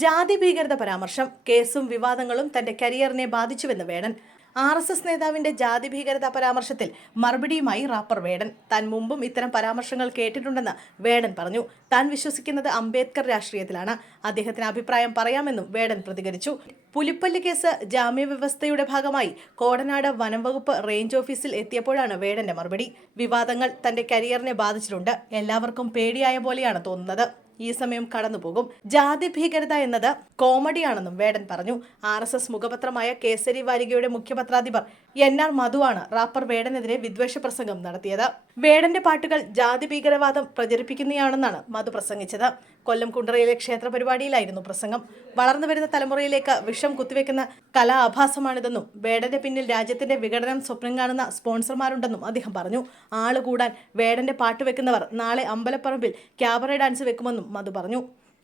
ജാതി ഭീകരത പരാമർശം കേസും വിവാദങ്ങളും തന്റെ കരിയറിനെ ബാധിച്ചുവെന്ന് വേടൻ ആർ എസ് എസ് നേതാവിന്റെ ജാതി ഭീകരത പരാമർശത്തിൽ മറുപടിയുമായി റാപ്പർ വേടൻ താൻ മുമ്പും ഇത്തരം പരാമർശങ്ങൾ കേട്ടിട്ടുണ്ടെന്ന് വേടൻ പറഞ്ഞു. താൻ വിശ്വസിക്കുന്നത് അംബേദ്കർ രാഷ്ട്രീയത്തിലാണ്. അദ്ദേഹത്തിന് അഭിപ്രായം പറയാമെന്നും വേടൻ പ്രതികരിച്ചു. പുലിപ്പല്ല് കേസ് ജാമ്യവ്യവസ്ഥയുടെ ഭാഗമായി കോടനാട് വനംവകുപ്പ് റേഞ്ച് ഓഫീസിൽ എത്തിയപ്പോഴാണ് വേടന്റെ മറുപടി. വിവാദങ്ങൾ തന്റെ കരിയറിനെ ബാധിച്ചിട്ടുണ്ട്. എല്ലാവർക്കും പേടിയായ പോലെയാണ് തോന്നുന്നത്. ഈ സമയം കടന്നുപോകും. ജാതി ഭീകരത എന്നത് കോമഡിയാണെന്നും വേടൻ പറഞ്ഞു. ആർ എസ് എസ് മുഖപത്രമായ കേസരി വാരികയുടെ മുഖ്യപത്രാധിപർ എൻ ആർ മധുവാണ് റാപ്പർ വേടനെതിരെ വിദ്വേഷ പ്രസംഗം നടത്തിയത്. വേടന്റെ പാട്ടുകൾ ജാതി ഭീകരവാദം പ്രചരിപ്പിക്കുന്നതാണെന്നാണ് മധു പ്രസംഗിച്ചത്. കൊല്ലം കുണ്ടറയിലെ ക്ഷേത്ര പരിപാടിയിലായിരുന്നു പ്രസംഗം. വളർന്നു വരുന്ന തലമുറയിലേക്ക് വിഷം കുത്തിവെക്കുന്ന കലാ ആഭാസമാണിതെന്നും വേടന്റെ പിന്നിൽ രാജ്യത്തിന്റെ വിഘടനം സ്വപ്നം കാണുന്ന സ്പോൺസർമാരുണ്ടെന്നും അദ്ദേഹം പറഞ്ഞു. ആൾ കൂടാൻ വേടന്റെ പാട്ട് വെക്കുന്നവർ നാളെ അമ്പലപ്പറമ്പിൽ ക്യാബറ ഡാൻസ് വെക്കുമെന്നും മധു പറഞ്ഞു.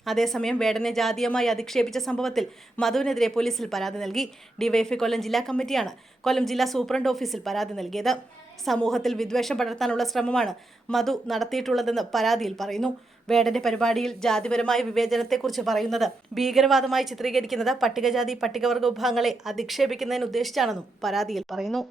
അതേസമയം വേടനെ ജാതീയമായി അധിക്ഷേപിച്ച സംഭവത്തിൽ മധുവിനെതിരെ പോലീസിൽ പരാതി നൽകി. ഡിവൈഎഫ്ഐ കൊല്ലം ജില്ലാ കമ്മിറ്റിയാണ് കൊല്ലം ജില്ലാ സൂപ്രണ്ട് ഓഫീസിൽ പരാതി നൽകിയത്. സമൂഹത്തിൽ വിദ്വേഷം പടർത്താനുള്ള ശ്രമമാണ് മധു നടത്തിയിട്ടുള്ളതെന്ന് പരാതിയിൽ പറയുന്നു. വേടന്റെ പരിപാടിയിൽ ജാതിപരമായ വിവേചനത്തെക്കുറിച്ച് പറയുന്നത് ഭീകരവാദമായി ചിത്രീകരിക്കുന്നത് പട്ടികജാതി പട്ടികവർഗ വിഭാഗങ്ങളെ അധിക്ഷേപിക്കുന്നതിന് ഉദ്ദേശിച്ചാണെന്നും പരാതിയിൽ പറയുന്നു.